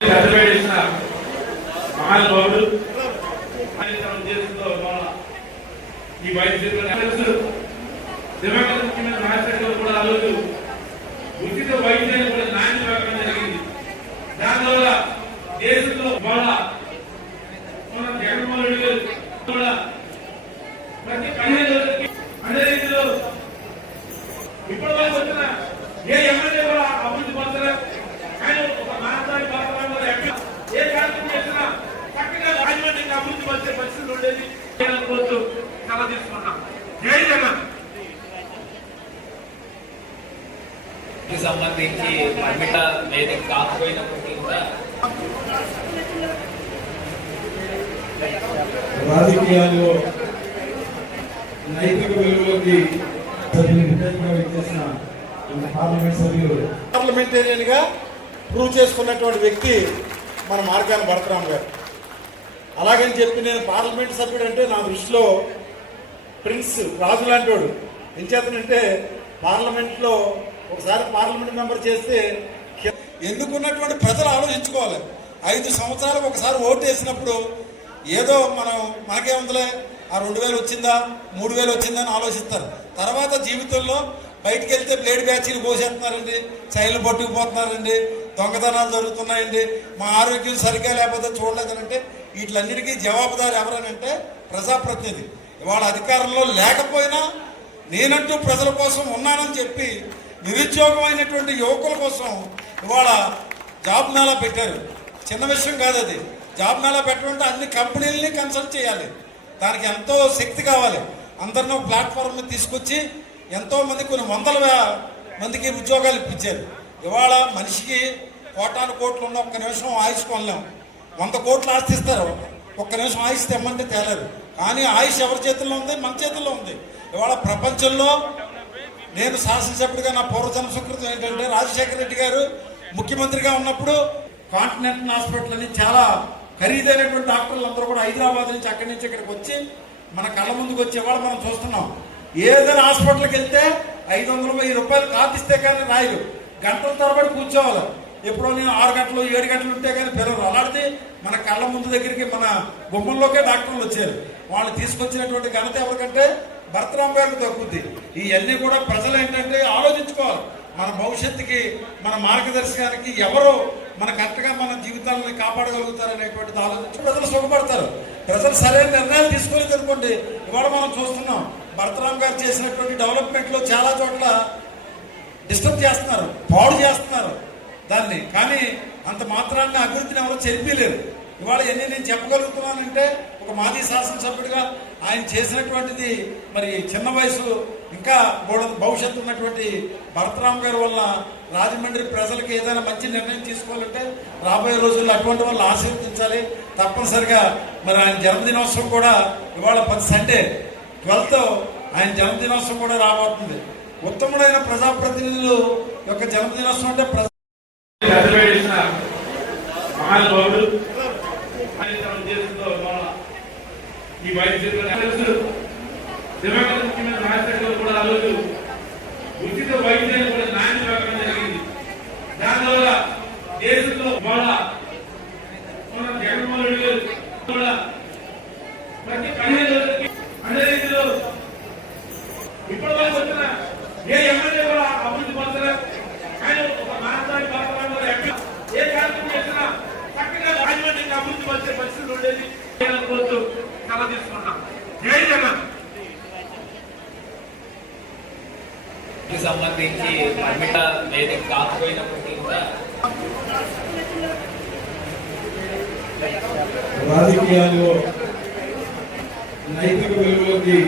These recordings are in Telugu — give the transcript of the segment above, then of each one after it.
ఈ వైద్యులు దివంగత ముఖ్యమంత్రి రాజశేఖర్ కూడా ఆ రోజు ఉచిత వైద్యాన్ని కూడా నాణ్యత పెట్టడం జరిగింది. దానివల్ల దేశంలో మన జగన్మోహన్ రెడ్డి గారు కూడా ప్రతి 15 రోజులకి అదే రీతిలో ఇప్పటి వరకు వచ్చిన ఏ ఎమ్మెల్యే కూడా అభివృద్ధి పడతారు. కానీ ఒక మానవాళి ఏ కార్యక్రమం చేసినా చక్కగా రాజమండ్రికి అభివృద్ధి పరిచే పరిస్థితులు ఉండేది. కోర్టు చాలా తీసుకున్నాం. జై జగన్. సంబంధించి పర్మిట వేదిక కాకపోయినప్పటికీ కూడా రాజకీయాల్లో నైతిక విలువలకి పార్లమెంటేరియన్ గా ప్రూవ్ చేసుకున్నటువంటి వ్యక్తి మన మార్గాన్ని భరతరామ్ గారు. అలాగని చెప్పి నేను పార్లమెంట్ సభ్యుడు అంటే నా దృష్టిలో ప్రిన్స్ రాజు లాంటి వాడు. ఎంచేతనంటే పార్లమెంట్లో ఒకసారి పార్లమెంట్ మెంబర్ చేస్తే ఎందుకున్నటువంటి ప్రజలు ఆలోచించుకోవాలి. 5 సంవత్సరాలకు ఒకసారి ఓటు వేసినప్పుడు ఏదో మనకేముందలే ఆ 2000 వచ్చిందా 3000 వచ్చిందా అని ఆలోచిస్తారు. తర్వాత జీవితంలో బయటికి వెళ్తే బ్లేడ్ బ్యాచీలు పోసేస్తున్నారండి, చైన్లు పట్టుకుపోతున్నారండి, దొంగతనాలు జరుగుతున్నాయండి, మా ఆరోగ్యం సరిగ్గా లేకపోతే చూడలేదనంటే వీటిలన్నిటికీ జవాబుదారు ఎవరనంటే ప్రజాప్రతినిధి. ఇవాళ అధికారంలో లేకపోయినా నేనంటూ ప్రజల కోసం ఉన్నానని చెప్పి నిరుద్యోగమైనటువంటి యువకుల కోసం ఇవాళ జాబ్ మేళా పెట్టారు. చిన్న విషయం కాదు అది. జాబ్ మేళా పెట్టమంటే అన్ని కంపెనీలని కన్సల్ట్ చేయాలి. దానికి ఎంతో శక్తి కావాలి. అందరినో ప్లాట్ఫామ్ తీసుకొచ్చి ఎంతో మంది కొన్ని వందల మందికి ఉద్యోగాలు ఇప్పించారు. ఇవాళ మనిషికి కోటాను కోట్లు ఉన్న ఒక్క నిమిషం ఆయుష్ కొనలేం. 100 కోట్లు ఆస్తిస్తారు, ఒక్క నిమిషం ఆయుష్ తెమ్మంటే తేలేరు. కానీ ఆయుష్ ఎవరి చేతుల్లో ఉంది? మన చేతుల్లో ఉంది. ఇవాళ ప్రపంచంలో నేను శాసనసభ్యుడిగా నా పూర్వజన్మ సుకృతం ఏంటంటే రాజశేఖర రెడ్డి గారు ముఖ్యమంత్రిగా ఉన్నప్పుడు కాంటినెంటల్ హాస్పిటల్ అని చాలా ఖరీదైనటువంటి డాక్టర్లు అందరూ కూడా హైదరాబాద్ నుంచి అక్కడి నుంచి ఇక్కడికి వచ్చి మన కళ్ళ ముందుకు వచ్చి ఇవాళ మనం చూస్తున్నాం. ఏదైనా హాస్పిటల్కి వెళ్తే 500-1000 రూపాయలు కాపిస్తే కానీ రాయలు, గంటల తరబడి కూర్చోవాలి. ఎప్పుడో నేను 6 గంటలు 7 గంటలు ఉంటే కానీ పిల్లలు అలాంటిది మన కళ్ళ ముందు దగ్గరికి మన బొమ్మల్లోకే డాక్టర్లు వచ్చారు. వాళ్ళు తీసుకొచ్చినటువంటి ఘనత ఎవరికంటే భరతరామ్ గారికి దక్కుద్ది. ఇవన్నీ కూడా ప్రజలు ఏంటంటే ఆలోచించుకోవాలి. మన భవిష్యత్తుకి మన మార్గదర్శకానికి ఎవరు మన కరెక్ట్గా మన జీవితాలను కాపాడగలుగుతారనేటువంటిది ఆలోచించి ప్రజలు సుఖపడతారు. ప్రజలు సరైన నిర్ణయాలు తీసుకోలేదు అనుకోండి. ఇవాళ మనం చూస్తున్నాం భరతరామ్ గారు చేసినటువంటి డెవలప్మెంట్లో చాలా చోట్ల డిస్టర్బ్ చేస్తున్నారు, పాడు చేస్తున్నారు దాన్ని. కానీ అంత మాత్రాన్ని అభివృద్ధిని ఎవరో చెరిపిలేరు. ఇవాళ ఎన్ని నేను చెప్పగలుగుతున్నానంటే ఒక మాజీ శాసనసభ్యుడిగా ఆయన చేసినటువంటిది మరి చిన్న వయసు ఇంకా భవిష్యత్తు ఉన్నటువంటి భరతరామ్ గారి వల్ల రాజమండ్రి ప్రజలకు ఏదైనా మంచి నిర్ణయం తీసుకోవాలంటే రాబోయే రోజుల్లో అటువంటి వాళ్ళు ఆశీర్వదించాలి. తప్పనిసరిగా మరి ఆయన జన్మదినోత్సవం కూడా ఇవాళ సండే 12th ఆయన జన్మదినోత్సవం కూడా రాబోతుంది. ఉత్తముడైన ప్రజాప్రతినిధులు యొక్క జన్మదినోత్సవం అంటే ఈ వైద్యులు దివంగత ముఖ్యమంత్రి రాజశేఖర్ కూడా ఆ రోజు ఉచిత వైద్యాన్ని కూడా నాణ్యత పెట్టడం జరిగింది. దానివల్ల దేశంలో మన జగన్మోహన్ రెడ్డి గారు కూడా ప్రతి 15 రోజులకి అదే రీతిలో ఇప్పటి వరకు వచ్చిన ఏ ఎమ్మెల్యే కూడా అభివృద్ధి పడతారు. కానీ ఒక మానవాళి ఏ కార్యక్రమం చేసినా చక్కగా రాజమండ్రికి అభివృద్ధి పరిచే పరిస్థితులు ఉండేది. కోర్టు చాలా తీసుకున్నాం. జై జగన్. సంబంధించి పర్మిట వేదిక కాకపోయినప్పటికీ కూడా రాజకీయాల్లో నైతిక విలువలకి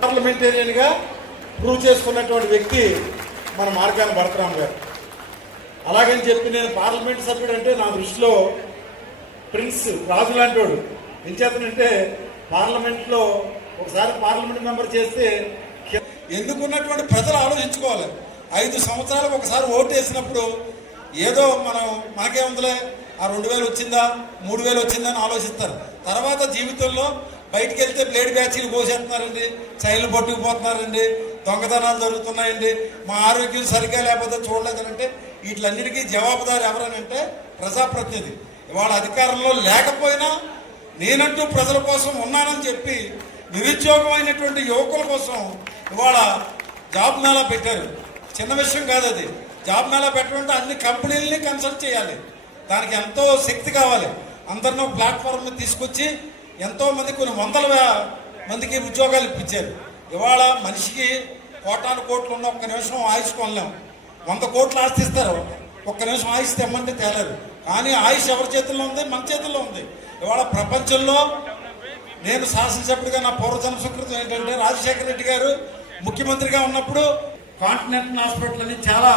పార్లమెంటేరియన్ గా ప్రూవ్ చేసుకున్నటువంటి వ్యక్తి మన మార్గాన్ని భరతరామ్ గారు. అలాగని చెప్పి నేను పార్లమెంట్ సభ్యుడు అంటే నా దృష్టిలో ప్రిన్స్ రాజు లాంటి వాడు. ఎంచేతనంటే పార్లమెంట్లో ఒకసారి పార్లమెంట్ మెంబర్ చేస్తే ఎందుకున్నటువంటి ప్రజలు ఆలోచించుకోవాలి. 5 సంవత్సరాలకు ఒకసారి ఓటు వేసినప్పుడు ఏదో మనకేముందలే ఆ 2000 వచ్చిందా 3000 వచ్చిందా అని ఆలోచిస్తారు. తర్వాత జీవితంలో బయటికి వెళ్తే బ్లేడ్ బ్యాచీలు పోసేస్తున్నారండి, చైన్లు పట్టుకుపోతున్నారండి, దొంగతనాలు జరుగుతున్నాయండి, మా ఆరోగ్యం సరిగ్గా లేకపోతే చూడలేదనంటే వీటిలన్నిటికీ జవాబుదారు ఎవరనంటే ప్రజాప్రతినిధి. ఇవాళ అధికారంలో లేకపోయినా నేనంటూ ప్రజల కోసం ఉన్నానని చెప్పి నిరుద్యోగమైనటువంటి యువకుల కోసం ఇవాళ జాబ్ మేళా పెట్టారు. చిన్న విషయం కాదు అది. జాబ్ మేళా పెట్టమంటే అన్ని కంపెనీలని కన్సల్ట్ చేయాలి, దానికి ఎంతో శక్తి కావాలి. అందరినో ప్లాట్ఫామ్ తీసుకొచ్చి ఎంతో మంది కొన్ని వందల మందికి ఉద్యోగాలు ఇప్పించారు. ఇవాళ మనిషికి కోటాను కోట్లు ఉన్న ఒక్క నిమిషం ఆయుష్ కొనలేం. 100 కోట్లు ఆస్తిస్తారు, ఒక్క నిమిషం ఆయుష్ తెమ్మంటే తేలేరు. కానీ ఆయుష్ ఎవరి చేతుల్లో ఉంది? మన చేతుల్లో ఉంది. ఇవాళ ప్రపంచంలో నేను శాసనసభ్యుడిగా నా పూర్వజన్మ సుకృతం ఏంటంటే రాజశేఖర రెడ్డి గారు ముఖ్యమంత్రిగా ఉన్నప్పుడు కాంటినెంటల్ హాస్పిటల్ అని చాలా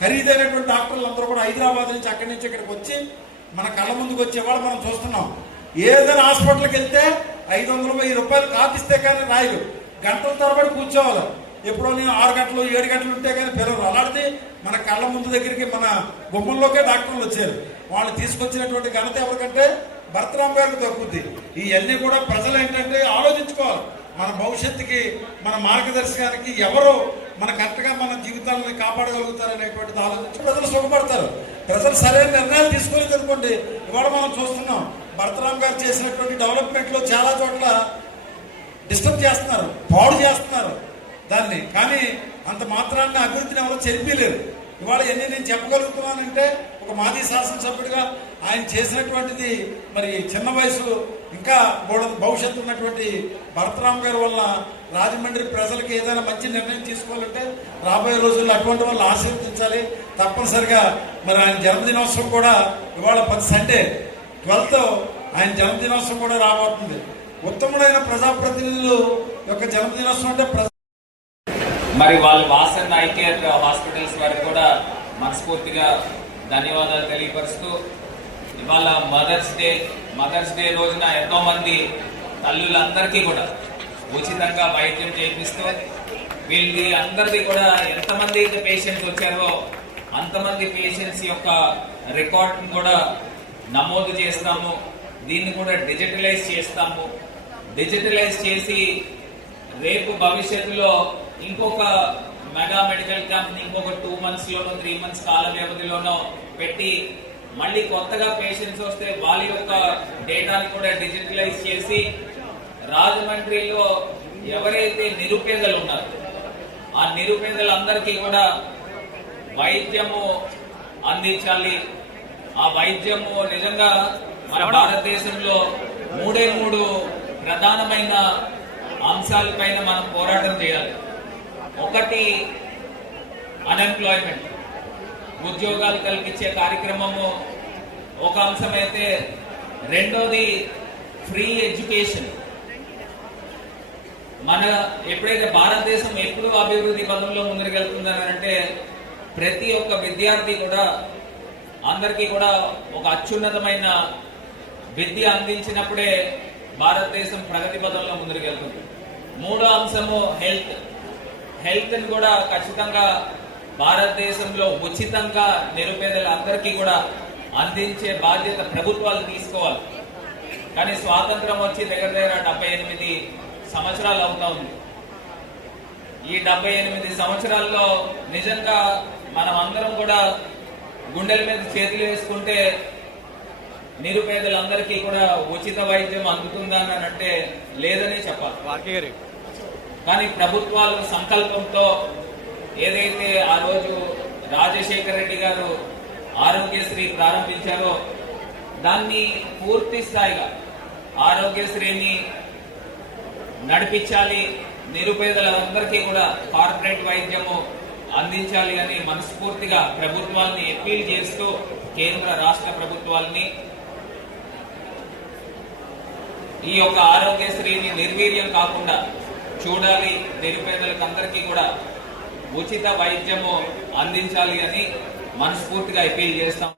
ఖరీదైనటువంటి డాక్టర్లు అందరూ కూడా హైదరాబాద్ నుంచి అక్కడి నుంచి ఇక్కడికి వచ్చి మన కళ్ళ ముందుకు వచ్చి ఇవాళ మనం చూస్తున్నాం. ఏదైనా హాస్పిటల్కి వెళ్తే 500-1000 రూపాయలు కాపిస్తే కానీ రాయలు, గంటల తరబడి కూర్చోవాలి. ఎప్పుడో నేను 6 గంటలు 7 గంటలు ఉంటే కానీ పిల్లలు అలాంటిది మన కళ్ళ ముందు దగ్గరికి మన బొమ్మల్లోకే డాక్టర్లు వచ్చారు. వాళ్ళు తీసుకొచ్చినటువంటి ఘనత ఎవరికంటే భరతరామ్ గారికి దక్కుద్ది. ఇవన్నీ కూడా ప్రజలు ఏంటంటే ఆలోచించుకోవాలి. మన భవిష్యత్తుకి మన మార్గదర్శకానికి ఎవరు మన కరెక్ట్గా మన జీవితాలను కాపాడగలుగుతారనేటువంటిది ఆలోచించి ప్రజలు సుఖపడతారు. ప్రజలు సరైన నిర్ణయాలు తీసుకోలేదు అనుకోండి. ఇవాళ మనం చూస్తున్నాం భరతరామ్ గారు చేసినటువంటి డెవలప్మెంట్లో చాలా చోట్ల డిస్టర్బ్ చేస్తున్నారు, పాడు చేస్తున్నారు దాన్ని. కానీ అంత మాత్రాన్ని అభివృద్ధిని ఎవరో చెరిపిలేరు. ఇవాళ ఎన్ని నేను చెప్పగలుగుతున్నానంటే ఒక మాజీ శాసనసభ్యుడిగా ఆయన చేసినటువంటిది మరి చిన్న వయసు ఇంకా భవిష్యత్తు ఉన్నటువంటి భరతరామ్ గారి వల్ల రాజమండ్రి ప్రజలకి ఏదైనా మంచి నిర్ణయం తీసుకోవాలంటే రాబోయే రోజుల్లో అటువంటి వాళ్ళు ఆశీర్వదించాలి తప్పనిసరిగా. మరి ఆయన జన్మదినోత్సవం కూడా ఇవాళ 10 సండే 12th ఆయన జన్మదినోత్సవం కూడా రాబోతుంది. ఉత్తముడైన ప్రజాప్రతినిధులు యొక్క జన్మదినోత్సవం అంటే మరి వాళ్ళు వాసన్ ఐ కేర్ హాస్పిటల్స్ వారికి కూడా మనస్ఫూర్తిగా ధన్యవాదాలు తెలియపరుస్తూ ఇవాళ మదర్స్ డే రోజున ఎంతో మంది తల్లులందరికీ కూడా ఉచితంగా వైద్యం చేపిస్తూ వీళ్ళకి అందరిది కూడా ఎంతమంది అయితే పేషెంట్స్ వచ్చారో అంతమంది పేషెంట్స్ యొక్క రికార్డును కూడా నమోదు చేస్తాము. దీన్ని కూడా డిజిటలైజ్ చేస్తాము. డిజిటలైజ్ చేసి రేపు భవిష్యత్తులో ఇంకొక మెగా మెడికల్ క్యాంప్ ఇంకొక 2 monthsలోనో 3 months కాల వ్యవధిలోనో పెట్టి మళ్ళీ కొత్తగా పేషెంట్స్ వస్తే వాళ్ళ యొక్క డేటాని కూడా డిజిటలైజ్ చేసి రాజమండ్రిలో ఎవరైతే నిరుపేదలు ఉన్నారో ఆ నిరుపేదలందరికీ కూడా వైద్యము అందించాలి. ఆ వైద్యము నిజంగా మన భారతదేశంలో 3 ప్రధానమైన అంశాలపైన మనం పోరాటం చేయాలి. ఒకటి అన్ఎంప్లాయ్మెంట్, ఉద్యోగాలు కల్పించే కార్యక్రమము ఒక అంశమైతే, రెండోది ఫ్రీ ఎడ్యుకేషన్. మన ఎప్పుడైతే భారతదేశం ఎప్పుడు అభివృద్ధి పదంలో ముందుకెళ్తుందని అంటే ప్రతి ఒక్క విద్యార్థి కూడా అందరికీ కూడా ఒక అత్యున్నతమైన విద్య అందించినప్పుడే భారతదేశం ప్రగతి పదంలో ముందుకెళ్తుంది. మూడో అంశము హెల్త్ ని కూడా ఖచ్చితంగా భారతదేశంలో ఉచితంగా నిరుపేదలందరికీ కూడా అందించే బాధ్యత ప్రభుత్వాలు తీసుకోవాలి. కానీ స్వాతంత్రం వచ్చి దగ్గర 78 సంవత్సరాలు అవుతా ఉంది. ఈ 78 సంవత్సరాల్లో నిజంగా మనం అందరం కూడా గుండెల మీద చేతులు వేసుకుంటే నిరుపేదలందరికీ కూడా ఉచిత వైద్యం అందుతుందని అంటే లేదని చెప్పాలి. కానీ ప్రభుత్వాలు సంకల్పంతో ఏదైతే ఆ రోజు రాజశేఖర రెడ్డి గారు ఆరోగ్యశ్రీ ప్రారంభించారో దాన్ని పూర్తి స్థాయిగా ఆరోగ్యశ్రీని నడిపించాలి, నిరుపేదలందరికీ కూడా కార్పొరేట్ వైద్యము అందించాలి అని మనస్ఫూర్తిగా ప్రభుత్వాన్ని అప్పీల్ చేస్తూ కేంద్ర రాష్ట్ర ప్రభుత్వాలని ఈ యొక్క ఆరోగ్యశ్రీని నిర్వీర్యం కాకుండా చూడాలి, నిరుపేదలకు అందరికీ కూడా ఉచిత వైద్యము అందించాలి అని మనస్ఫూర్తిగా అప్పీల్ చేస్తాం.